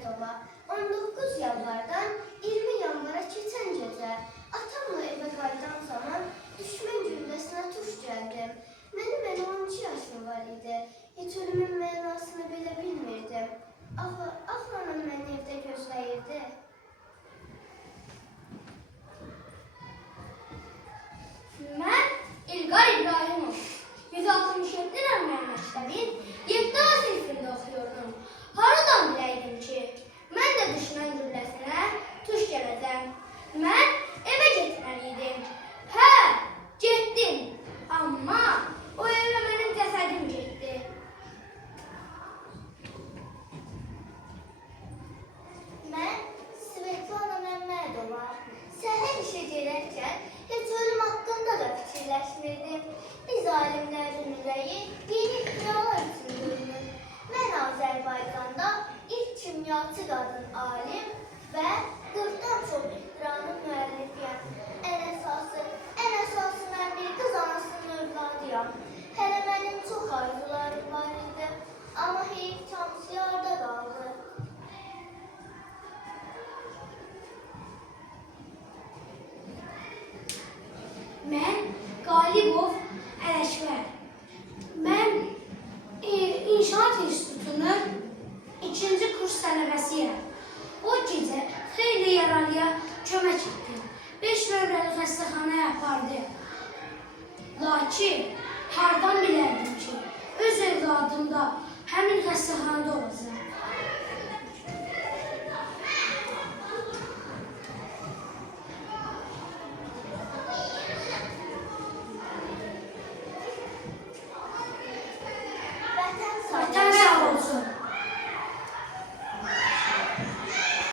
Məmmədova 19 yanvardan 20 yanvara keçən gecə atamla evə qayıdan zaman düşmən gülləsinə tuş gəldim. Mənim 12 yaşım var idi. Heç ölümün mənasını belə bilmirdim. Axı anam məni evdə gözləyirdi. Mən İlqar İbrahimov. 167 nömrəli məktəbin 7A sinifində oxuyordum. Haradan biləydim ki, mən də düşmən gülləsinə tuş gələcəm. Mən evə getməliydim. Hə, getdim. Amma o evə mənim cəsədim getdi. Mən Svetlana Məmmədova. Səhər işə gedərkən heç ölüm haqqında da fikirləşmirdim. Biz alimlərin ürəyi yeni ixtiralar üçün bölünür. Mən Azərbaycanda ilk kimyaçı qadın alim və 40-dan çox ixtiranın müəllifiyəm. Ən əsası mən bir qız anasının övladıyam. Hələ mənim çox arzularım var idi, amma heyif çamsı yarda qaldı. Mən Qalibov Ələşvər. Mən İnşaat İnstitutunun 2-ci kurs tələbəsiyəm. O gecə xeyli yaralıya kömək etdim. 5 nömrəli xəstəxanaya apardı. Lakin hardan bilərdim ki, öz evladım da həmin xəstəxanada olacaq.